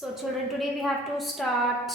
So children, today we have to start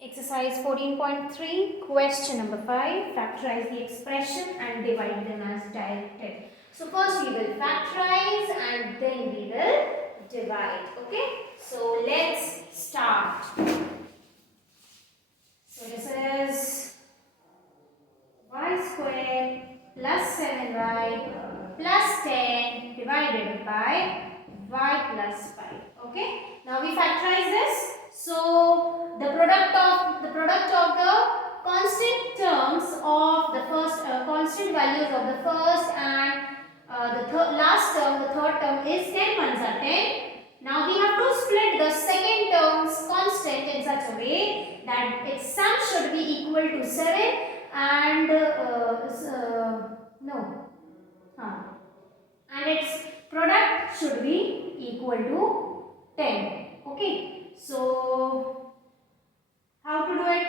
exercise 14.3, question number 5. Factorize the expression and divide them as directed. So first we will factorize and then we will divide. Okay. So let's start. So this is y square plus 7y plus 10 divided by y plus 5. Okay. Now we factorize this. So the product of the constant terms of the first constant values of the first and the last term, the third term is 10 ones are 10. Now we have to split the second term's constant in such a way that its sum should be equal to 7 and and its product should be equal to 10. Okay. So how to do it?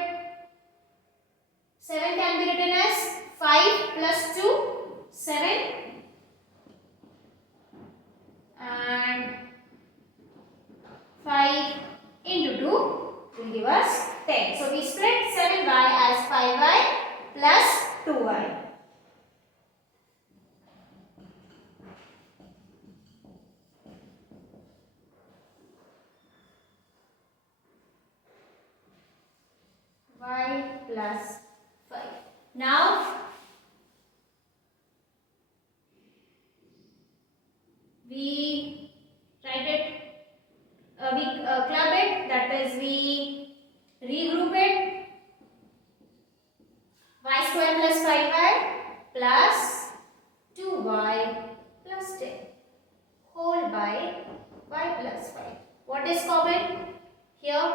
7 can be written as 5 plus 2, 7, and 5 into 2 will give us 10. So we split 7y as 5y plus 2y. Y plus 5. Now we write it, we club it, that is we regroup it. Y square plus 5y plus 2y plus 10 whole by y plus 5. What is common? Here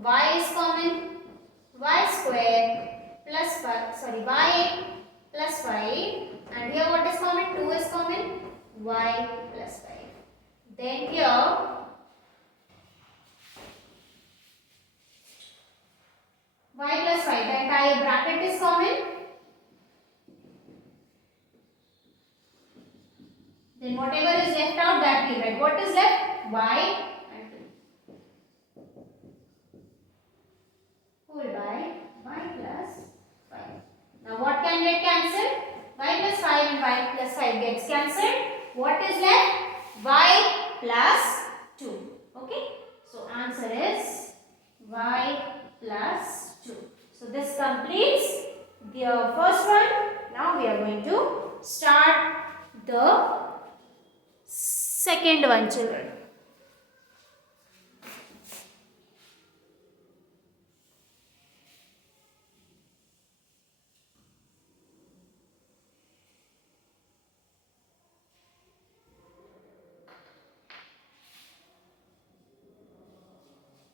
y is common. Y square plus 5, y plus 5, and here what is common? 2 is common. Y plus 5. Then here y plus 5, the entire bracket is common. Then whatever is left out, that we write. What is left? Y and 2 whole by y plus 5. Now what can get cancelled? Y plus 5 and y plus 5 gets cancelled. What is left? Y plus 2. Okay. So answer is y plus 2. So this completes the first one. Now we are going to start the second one, children.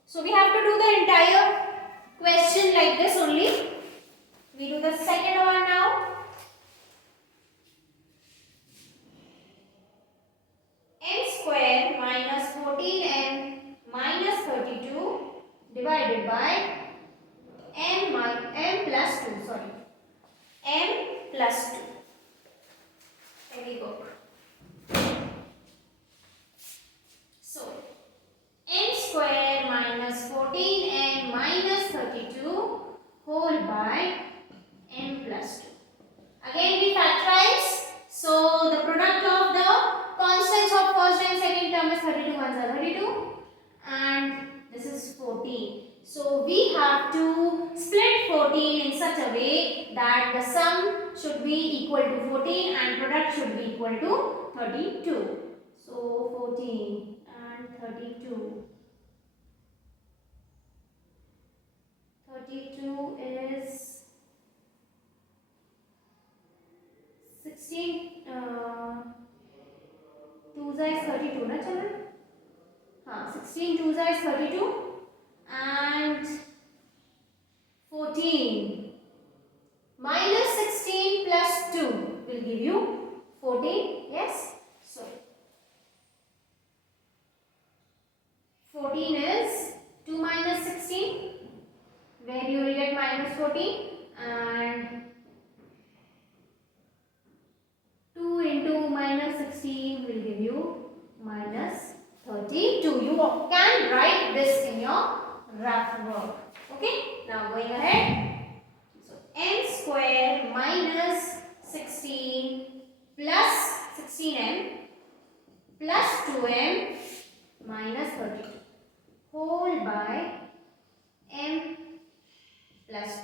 So we have to do the entire question like this only. We do the second one now. M square minus 14m minus 32 divided by m plus 2. Sorry. M plus 2. Heavy book. So m square minus 14m minus 32 whole by m plus 2. Again we factorize. So the product of the constants of first and second term is 32 ones are 32 and this is 14. So we have to split 14 in such a way that the sum should be equal to 14 and product should be equal to 32. So 14 and 32. 32 is 16. 2 is 32, na children? 16 2 is 32 and 14 minus 16 plus 2 will give you 14. Yes. So 14 is 2 minus 16, where you will get minus 14, and 2 into minus 16 will give you minus write this in your rough work. Okay, now going ahead. So m square minus 16 plus 16m plus 2m minus 32 whole by m plus 2.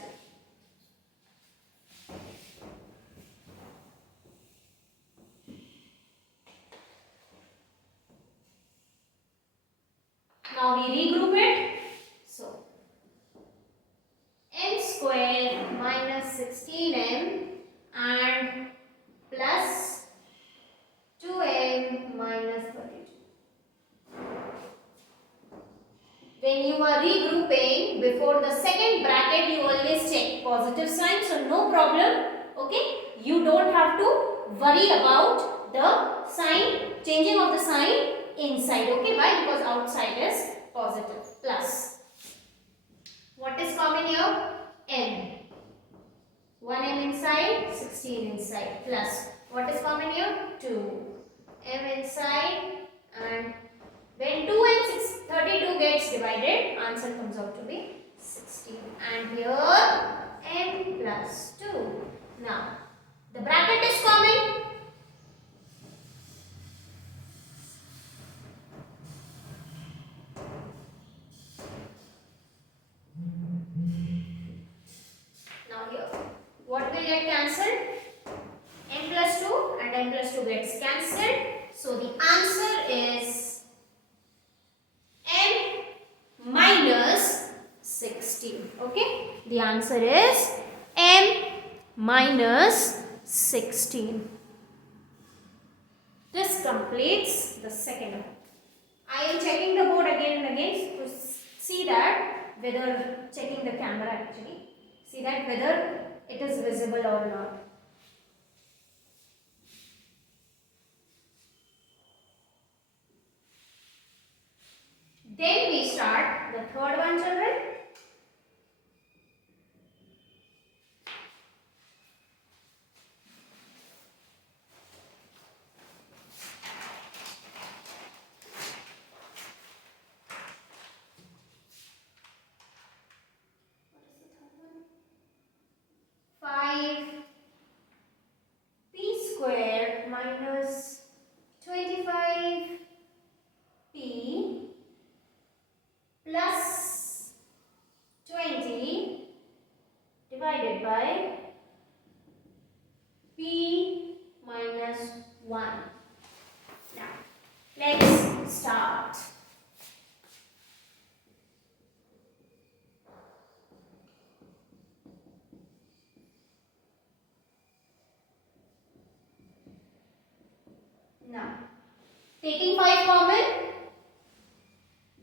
Now we regroup it. So m square minus 16m and plus 2m minus 32. When you are regrouping, before the second bracket you always check positive sign, so no problem. Okay, you don't have to worry about the sign, changing of the sign inside. Okay, why? Because outside is positive, plus. What is common here? M. 1m inside, 16 inside, plus. What is common here? 2. M inside, and when 2 and 32 gets divided, answer comes out to be 16. And here n plus 2. Now, the bracket is common. Now here, what will get cancelled? M plus 2 and m plus 2 gets cancelled. So the answer is m minus 16. Okay, the answer is m minus 16. This completes the second one. I am checking the board again and again to see that whether, checking the camera actually, see that whether it is visible or not. Then we start the third one, children. What is the third one? 5 p square minus 25 p plus 20 divided by p minus 1. Now, let's start. Now, taking 5 common,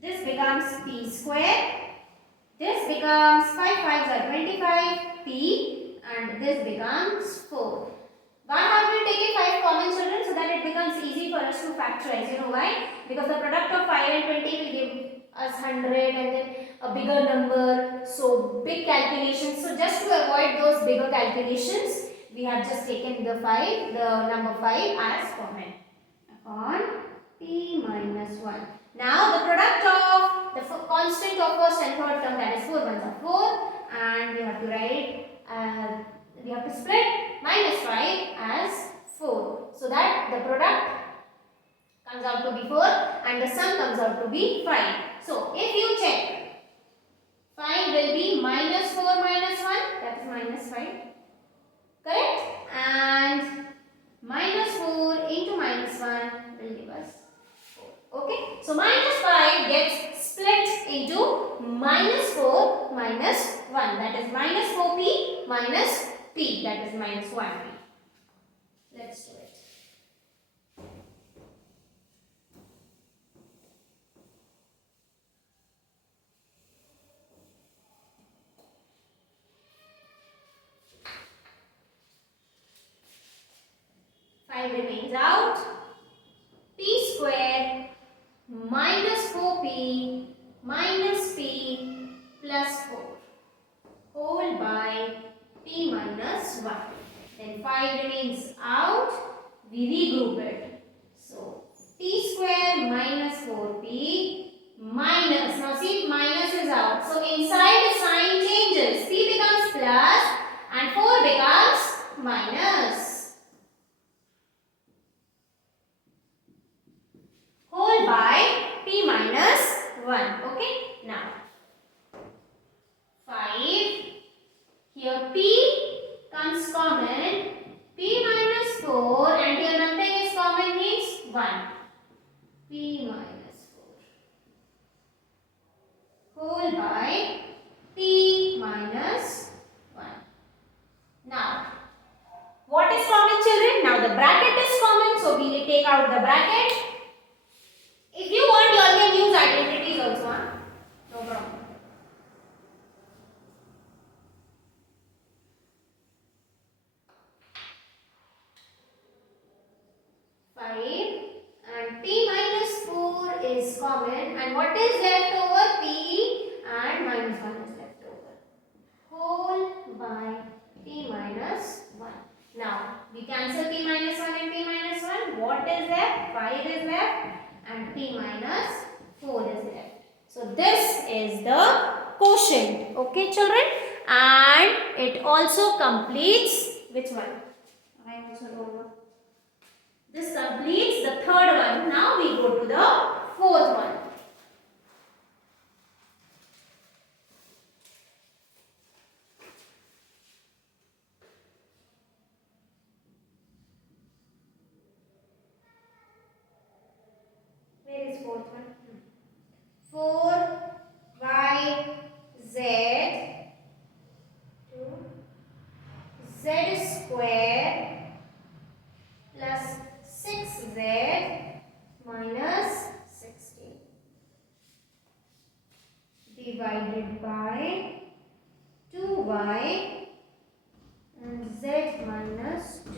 this becomes p square, this becomes 5 5s are 25 p, and this becomes 4. Why have we taken 5 common, children? So that it becomes easy for us to factorize. You know why? Because the product of 5 and 20 will give us 100 and then a bigger number. So big calculations. So just to avoid those bigger calculations, we have just taken the number 5 as common upon p minus 1. Now the product of the constant of first and third term, that is 4 ones are 4, and we have to write, we have to split minus 5 as 4, so that the product comes out to be 4 and the sum comes out to be 5. So if you check, 5 will be minus 4 minus 1, that is minus 5, correct? And minus 4 into minus 1 will give us 4. Okay, so minus 5 gets split into minus 4 minus 1, that is minus 4p minus p, that is minus 1p. Let's do it. Remains out. P square minus 4p minus p plus 4 whole by p minus 1. Then 5 remains out. We regroup it. So p square minus 4p minus. Now see, minus is out. So inside the sign changes. 3 becomes plus and 4 becomes minus. Whole by p minus 1. Okay. Now 5. Here p comes common. P minus 4 and here nothing is common means 1. P minus 4 whole by p minus 1. Now, what is common, children? Now the bracket is common, so we will take out the bracket. If you want, you all can use identities also. Huh? No problem. 5 and p minus 4 is common, and what is left over? P and minus 1 is left over. Whole by p minus 1. Now we cancel p minus 1 and p minus 1. What is left? 5 is left and p minus 4 is left. So this is the quotient. Okay, children, and it also completes which one? I also don't know. This completes the third one. Now we go to the fourth one. Where is fourth one? 4yz z square plus 6z minus 16 divided by 2y and z minus 2.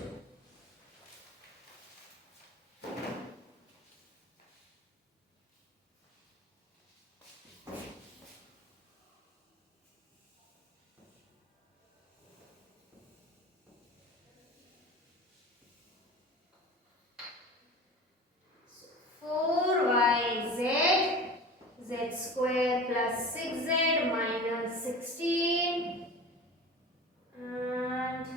Z square plus 6z minus 16 and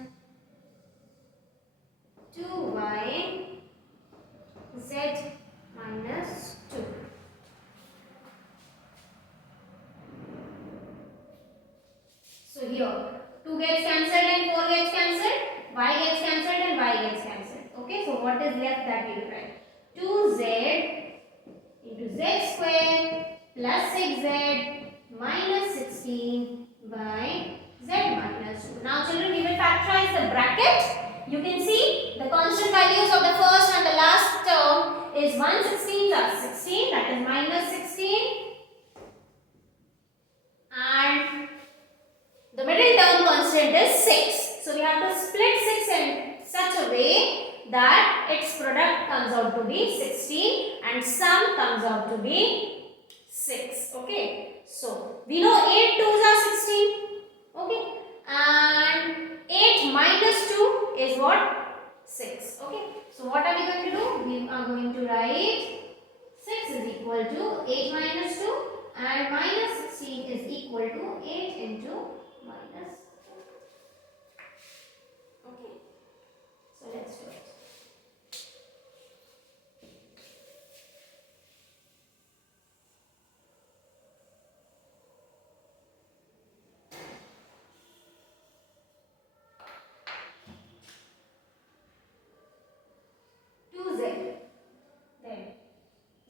2y z minus 2. So here 2 gets cancelled and 4 gets cancelled, y gets cancelled and y gets cancelled. Okay, so what is left, that we will write 2z into z square plus 6z minus 16 by z minus 2. Now children, we will factorize the bracket. You can see the constant values of the first and the last term is 116 plus 16, that is minus 16, and the middle term constant is 6. So we have to split 6 in such a way that its product comes out to be 16 and sum comes out to be 6. Okay. So we know 8 2s are 16. Okay. And 8 minus 2 is what? 6. Okay. So what are we going to do? We are going to write 6 is equal to 8 minus 2 and minus 16 is equal to 8 into minus 2. Okay. So let's do it.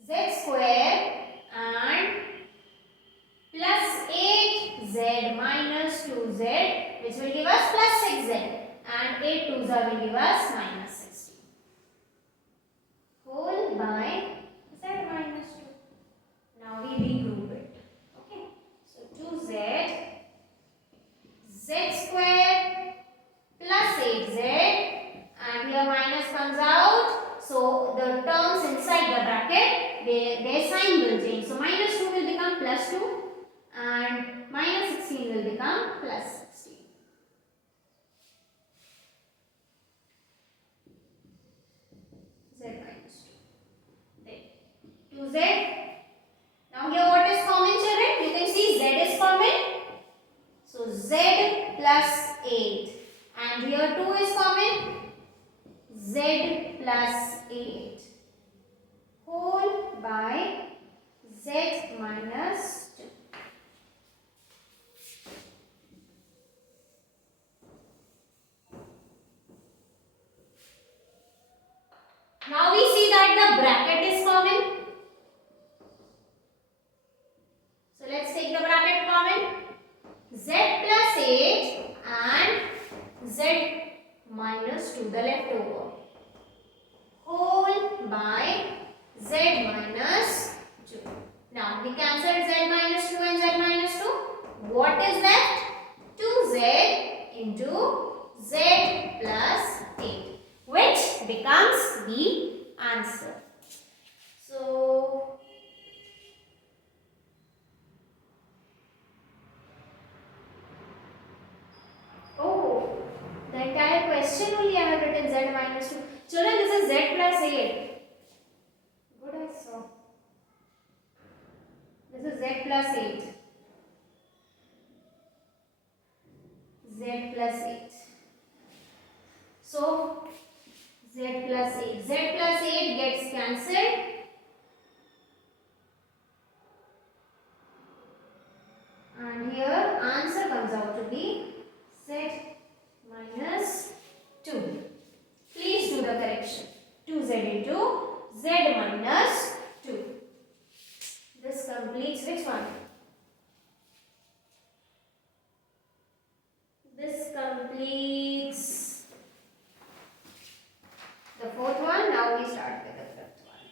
Z square and plus 8z minus 2z, which will give us plus 6z, and 8 2s will give us minus 16 whole by z minus 2. Now we regroup it. Okay, so 2z z square plus 8z, and here minus comes out. So the terms inside the bracket, their sign will change. So minus 2 will become plus 2 and minus 16 will become plus 16. Z minus 2. Then 2z. Now here what minus 2. Now we cancel z minus 2 and z minus 2. What is left? 2z into z plus 8, which becomes the answer. So, oh, the entire question only I have written z minus 2. Children, this is z plus 8. Good, I saw. This is z plus 8. Z plus 8. So, z plus 8. Z plus 8 gets cancelled. And here answer comes out to be z minus 2. Please do the correction. 2z into z minus 2. This completes which one? This completes the fourth one. Now we start with the fifth one.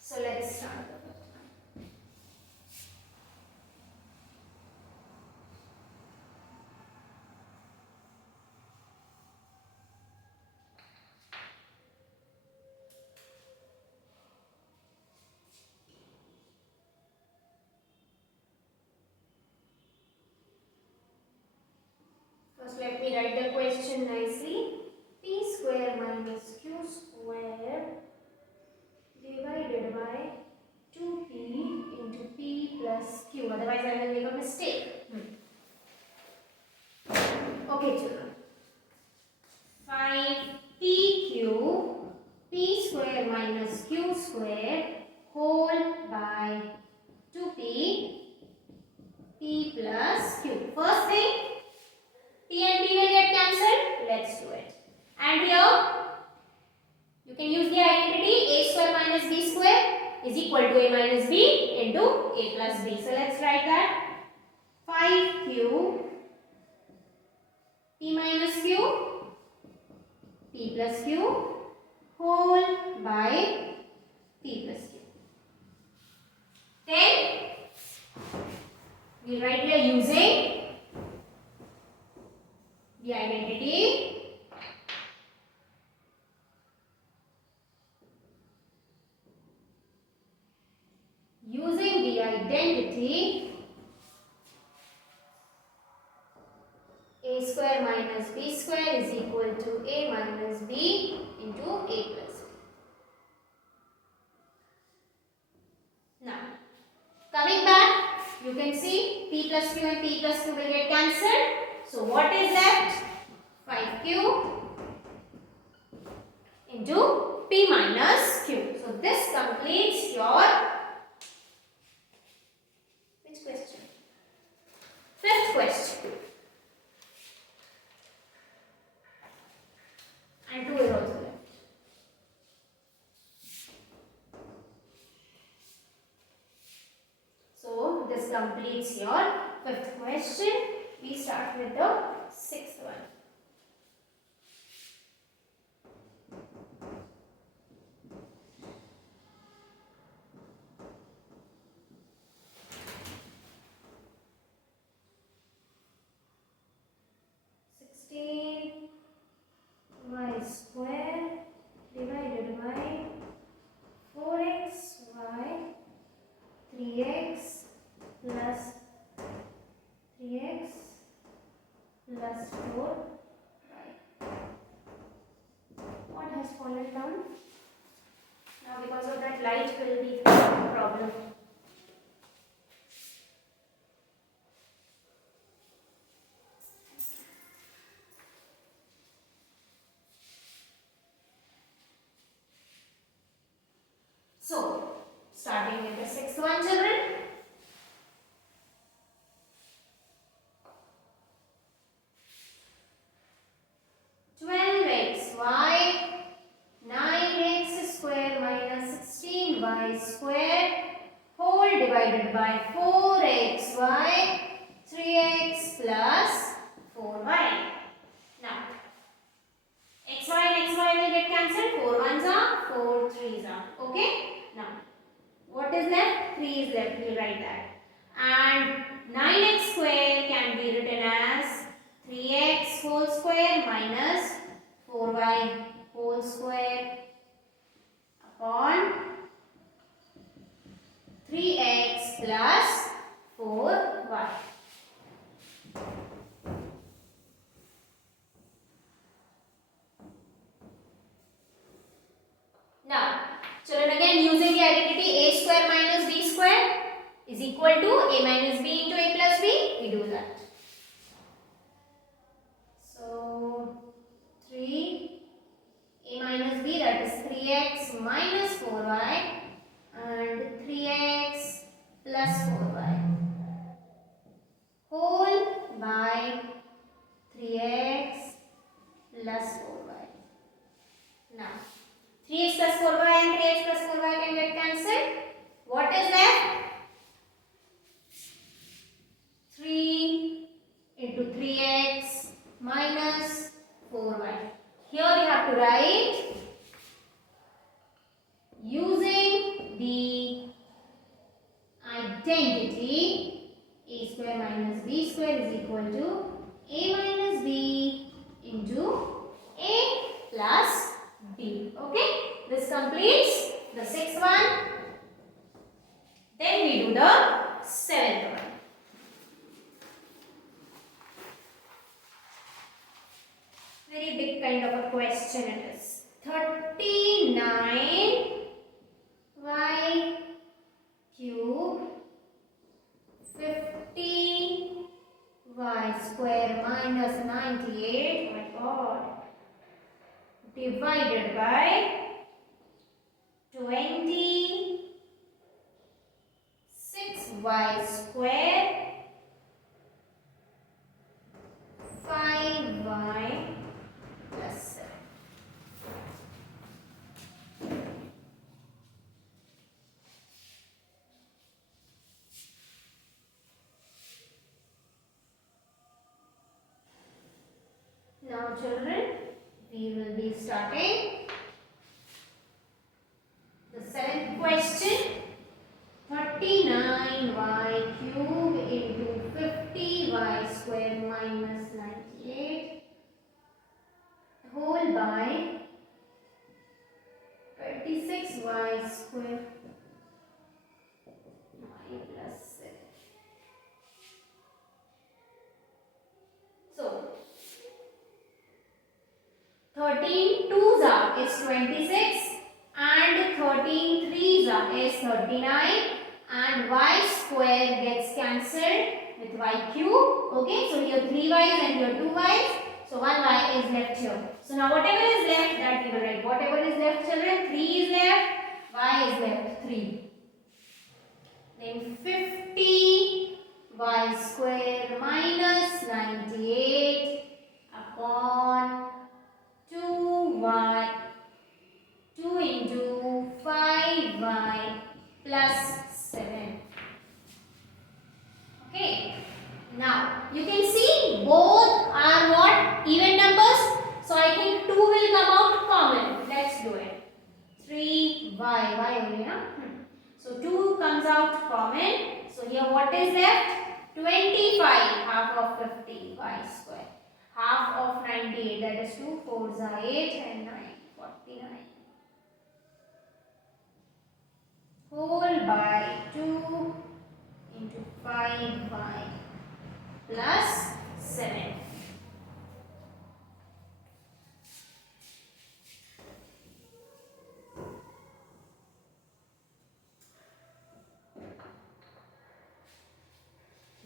So let's start the fifth one. First, let me write the question nicely. P square minus Q square divided by 2P into P plus Q. Otherwise, I will make a mistake. Okay, children. 5PQ P square minus Q square whole by 2P P plus Q. First thing, P and P will get cancelled. Let's do it. And here, you can use the identity A square minus B square is equal to A minus B into A plus B. So let's write that. 5Q P minus Q P plus Q whole by P plus Q. Then we write here using the identity. Using the identity, A square minus B square is equal to A minus B into A plus B. Now, coming back, you can see P plus Q and P plus Q will get cancelled. So, what is left? 5Q into P minus Q. So, this completes your which question? Fifth question. And 2 is also left. So, this completes your fifth question. We start with the sixth one. Y square divided by 4xy 3x plus 4y. What has fallen down? Now because of that light will be a problem. So, starting with the sixth one, children. Square whole divided by 4xy 3x plus 4y. Now xy and xy will get cancelled. 3s are. Okay? Now, what is left? 3 is left. We'll write that. And 9x square can be written as 3x whole square minus 4y whole square upon 3x plus 4y. Now, children, again using the identity a square minus b square is equal to a minus b into a plus b, we do that. So, 3 a minus b, that is 3x minus 4y and 3x plus 4y whole by 3x plus 4y. Now, 3x plus 4y and 3x plus 4y can get cancelled. What is left? 3 into 3x minus 4y. Here we have to write using the identity a square minus b square is equal to a minus b into a plus b. Okay, this completes the sixth one. Then we do the seventh one. Very big kind of a question it is. 39 y cube 50 y square minus 98, oh my god, divided by 26y square 5y plus 7. Now children, we will be starting the seventh question. 39y cube into 50y square minus 98 whole by 26y square y plus 7. So 13 twos are is 26 and 13 threes are is 39 and y square gets cancelled with y cube. Okay, so here 3 y's and here 2 y's. So 1 y is left here. So now whatever is left, that we will write. Whatever is left, children, 3 is left, y is left 3. Then 50 y square minus 98 upon 2y 2 into 5y plus 7. Okay. Now you can see both are what? Even numbers. So I think 2 will come out common. Let's do it. 3y only, na? So 2 comes out common. So here what is left? 25 half of 50 y square. Half of 98, that is 2 4s are 8 and 9 49 whole by 2 into 5y plus 7.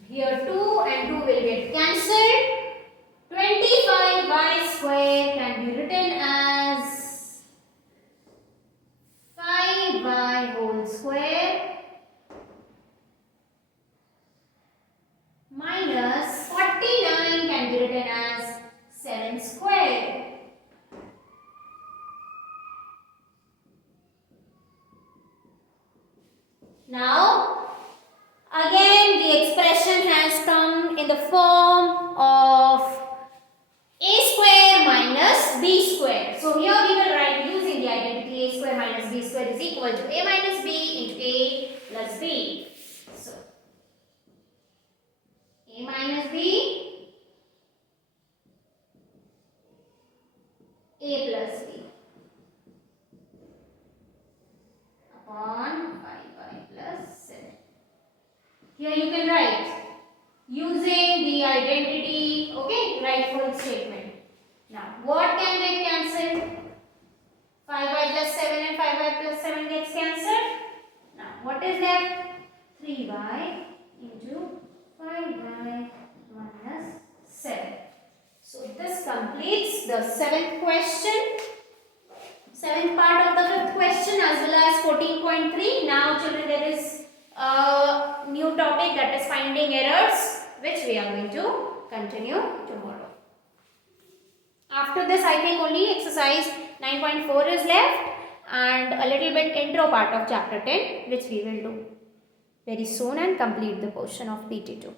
Here 2 and 2 will get cancelled. 25y square can be written as 5y whole square minus 49 can be written as 7 square. Now, again the expression has come in the form of a square minus b square. So here we will write using the identity a square minus b is equal to a minus b into a plus b. So, a minus b, a plus b upon 5y plus 7. Here you can write using the identity, okay, rightful statement. Now, what can get cancelled? 5y plus 7 and 5y plus 7 gets cancelled. Now, what is left? 3y into 5y minus 7. So, this completes the seventh question. Seventh part of the fifth question as well as 14.3. Now, children, there is a new topic, that is finding errors, which we are going to continue tomorrow. After this, I think only exercise 9.4 is left and a little bit intro part of chapter 10, which we will do very soon and complete the portion of PT2.